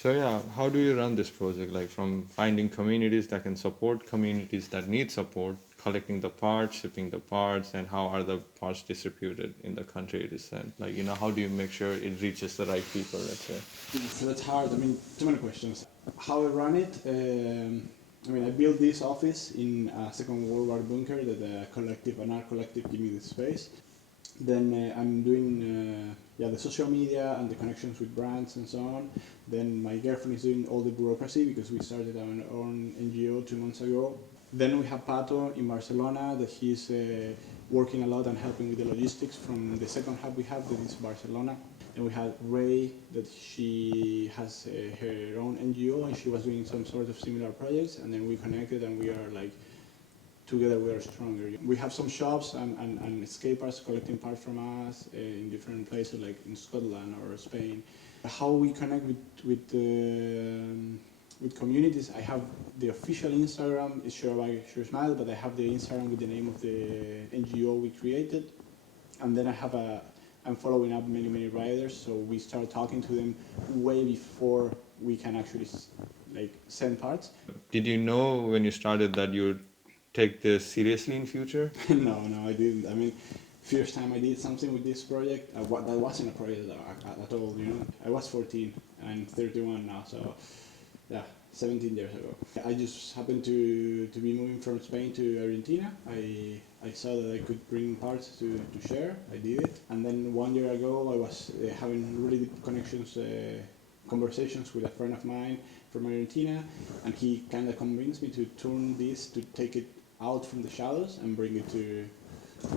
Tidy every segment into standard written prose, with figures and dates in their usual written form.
So yeah, how do you run this project? Like from finding communities that can support communities that need support, collecting the parts, shipping the parts, and how are the parts distributed in the country it is sent? Like, how do you make sure it reaches the right people, let's say? So that's hard. I mean, too many questions. How I run it? I mean, I built this office in a Second World War bunker that an art collective, gave me the space. Then I'm doing the social media and the connections with brands and so on. Then my girlfriend is doing all the bureaucracy because we started our own NGO 2 months ago. Then we have Pato in Barcelona that he's working a lot and helping with the logistics from the second hub we have that is Barcelona. And we had Ray that she has her own NGO and she was doing some sort of similar projects, and then we connected and we are like together we are stronger. We have some shops and escape parts collecting parts from us in different places like in Scotland or Spain. How we connect with communities, I have the official Instagram is Share by Sure Smile, but I have the Instagram with the name of the NGO we created, and then I'm following up many riders, so we start talking to them way before we can actually like send parts. Did you know when you started that you would take this seriously in future? No, I didn't. I mean, first time I did something with this project, that wasn't a project at all. I was 14 and I'm 31 now, so yeah, 17 years ago. I just happened to be moving from Spain to Argentina. I saw that I could bring parts to share. I did it, and then 1 year ago I was having really deep connections, conversations with a friend of mine from Argentina, and he kind of convinced me to turn this, to take it out from the shadows and bring it to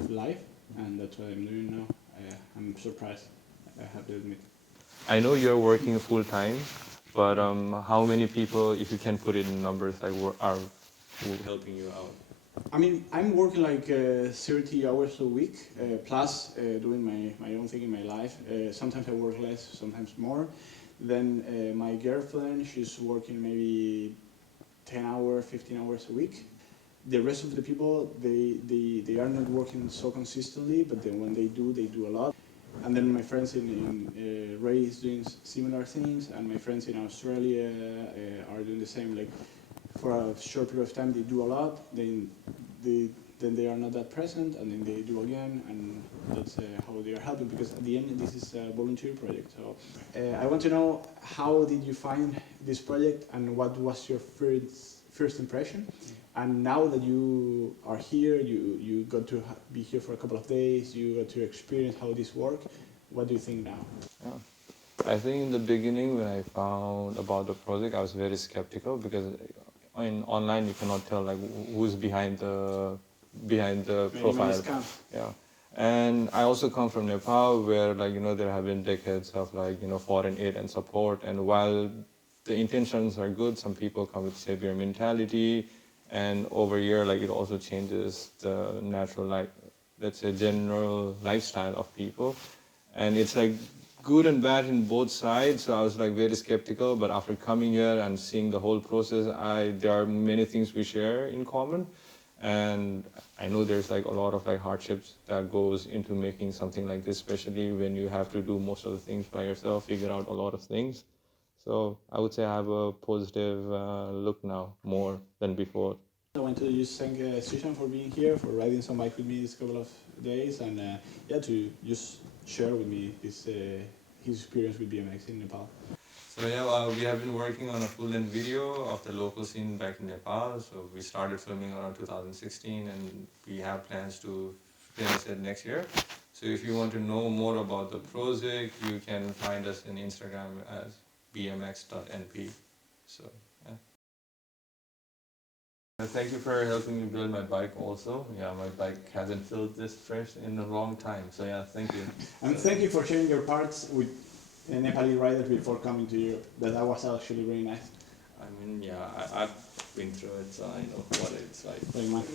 life, and that's what I'm doing now. I'm surprised, I have to admit. I know you're working full time, but how many people, if you can put it in numbers, like are helping you out? I mean, I'm working like 30 hours a week, plus doing my own thing in my life. Sometimes I work less, sometimes more. Then my girlfriend, she's working maybe 10 hours, 15 hours a week. The rest of the people, they are not working so consistently, but then when they do a lot. And then my friends in Ray is doing similar things, and my friends in Australia are doing the same. Like for a short period of time, they do a lot, then they are not that present, and then they do again, and that's how they are helping. Because at the end, this is a volunteer project. So I want to know, how did you find this project, and what was your first impression? And now that you are here, you got to be here for a couple of days, you got to experience how this works. What do you think now? Yeah. I think in the beginning when I found about the project, I was very skeptical because online you cannot tell like who's behind the profile. Yeah. And I also come from Nepal where there have been decades of foreign aid and support, and while the intentions are good, some people come with savior mentality, and over here it also changes the natural let's say general lifestyle of people, and it's good and bad in both sides. So I was very skeptical, but after coming here and seeing the whole process, there are many things we share in common, and I know there's a lot of hardships that goes into making something like this, especially when you have to do most of the things by yourself, figure out a lot of things. So I would say I have a positive look now, more than before. I want to just thank Shisang for being here, for riding some bike with me this couple of days, and to just share with me his experience with BMX in Nepal. So yeah, we have been working on a full-length video of the local scene back in Nepal. So we started filming around 2016, and we have plans to finish it next year. So if you want to know more about the project, you can find us on Instagram as bmx.np. So yeah. Thank you for helping me build my bike also. Yeah, my bike hasn't felt this fresh in a long time. So yeah, thank you. And thank you for sharing your parts with Nepali riders before coming to Europe. That was actually really nice. I mean, yeah, I've been through it, so I know what it's like. Very much.